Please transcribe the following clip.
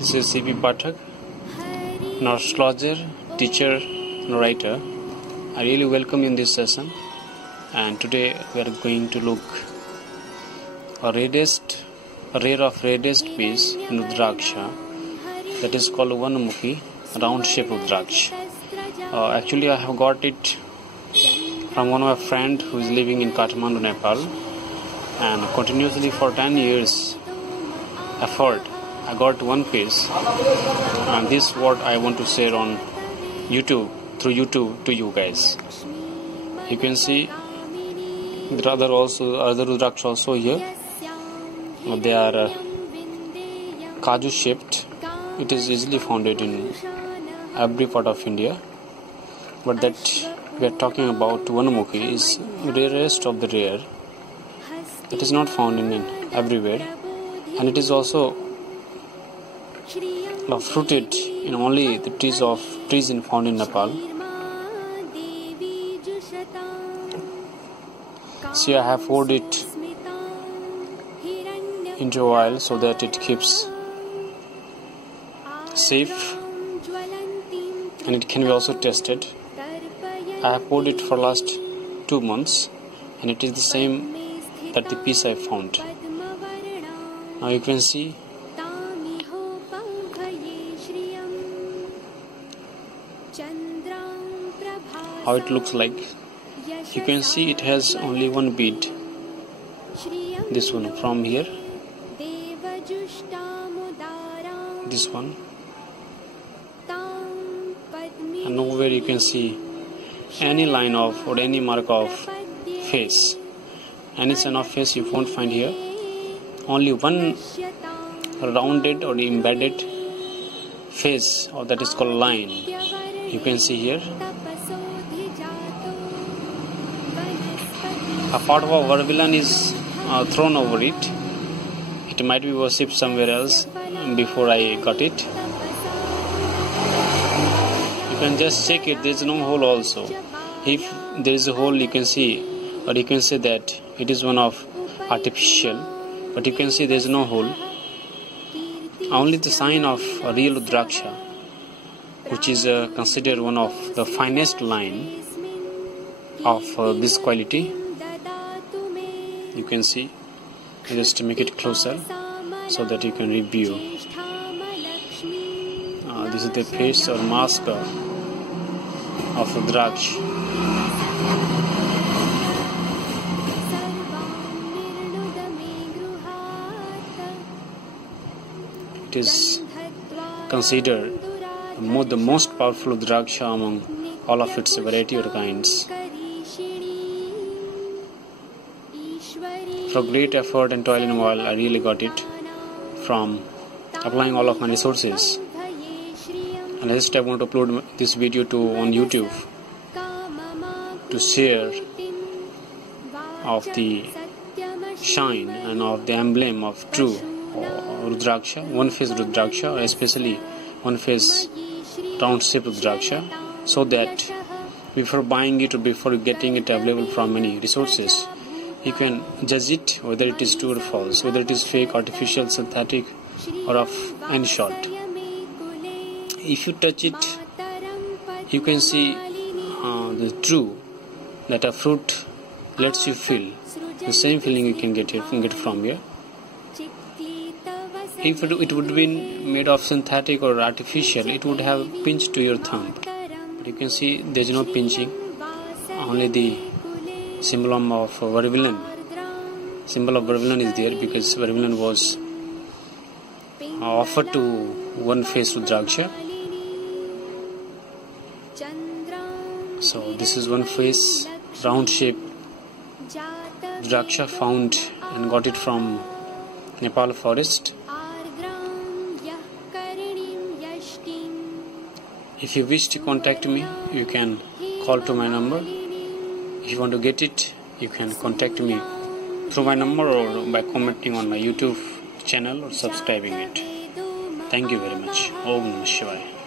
This is C.P. Pathak, an astrologer, teacher, narrator. I really welcome you in this session, and today we are going to look a rare of rarest piece in Rudraksha, that is called Vanamukhi, round shape Rudraksha. Actually, I have got it from one of my friend who is living in Kathmandu, Nepal, and continuously for 10 years effort I got one piece, and this is what I want to share on YouTube, through YouTube to you guys. You can see there are other Rudraksha also here. They are Kaju shaped. It is easily found in every part of India, but that we are talking about Vanamukhi is rarest of the rare. It is not found in everywhere, and it is also fruited in only the trees found in Nepal. See, I have poured it into oil so that it keeps safe and it can be also tested. I have poured it for last 2 months, and it is the same that the piece I found. Now you can see how it looks like. You can see it has only one bead, this one from here, this one, and nowhere you can see any line of or any mark of face. Any sign of face you won't find here. Only one rounded or embedded face, or that is called line, you can see here. A part of a vermilion is thrown over it. It might be worshipped somewhere else before I got it. You can just check it. There is no hole also. If there is a hole, you can see, or you can say that it is one of artificial, but you can see there is no hole. Only the sign of a real Rudraksha, which is considered one of the finest line of this quality. You can see, just make it closer so that you can review. This is the face or mask of Rudraksha. It is considered the most powerful Rudraksha among all of its variety or kinds. For great effort and toil and oil, I really got it from applying all of my resources. And I want to upload this video on YouTube to share of the shine and of the emblem of true Rudraksha, one face Rudraksha, or especially one face round shape Rudraksha, so that before buying it or before getting it available from many resources, you can judge it whether it is true or false, whether it is fake, artificial, synthetic, or of any sort. If you touch it, you can see the true, that a fruit lets you feel the same feeling you can get from here. If it would have been made of synthetic or artificial, it would have pinched to your thumb. But you can see there is no pinching, only the symbol of vermilion. Symbol of vermilion is there because vermilion was offered to one face Rudraksha. So this is one face round shape Rudraksha found and got it from Nepal forest. If you wish to contact me, you can call to my number. If you want to get it, you can contact me through my number or by commenting on my YouTube channel or subscribing it. Thank you very much. Om Namah Shivaya.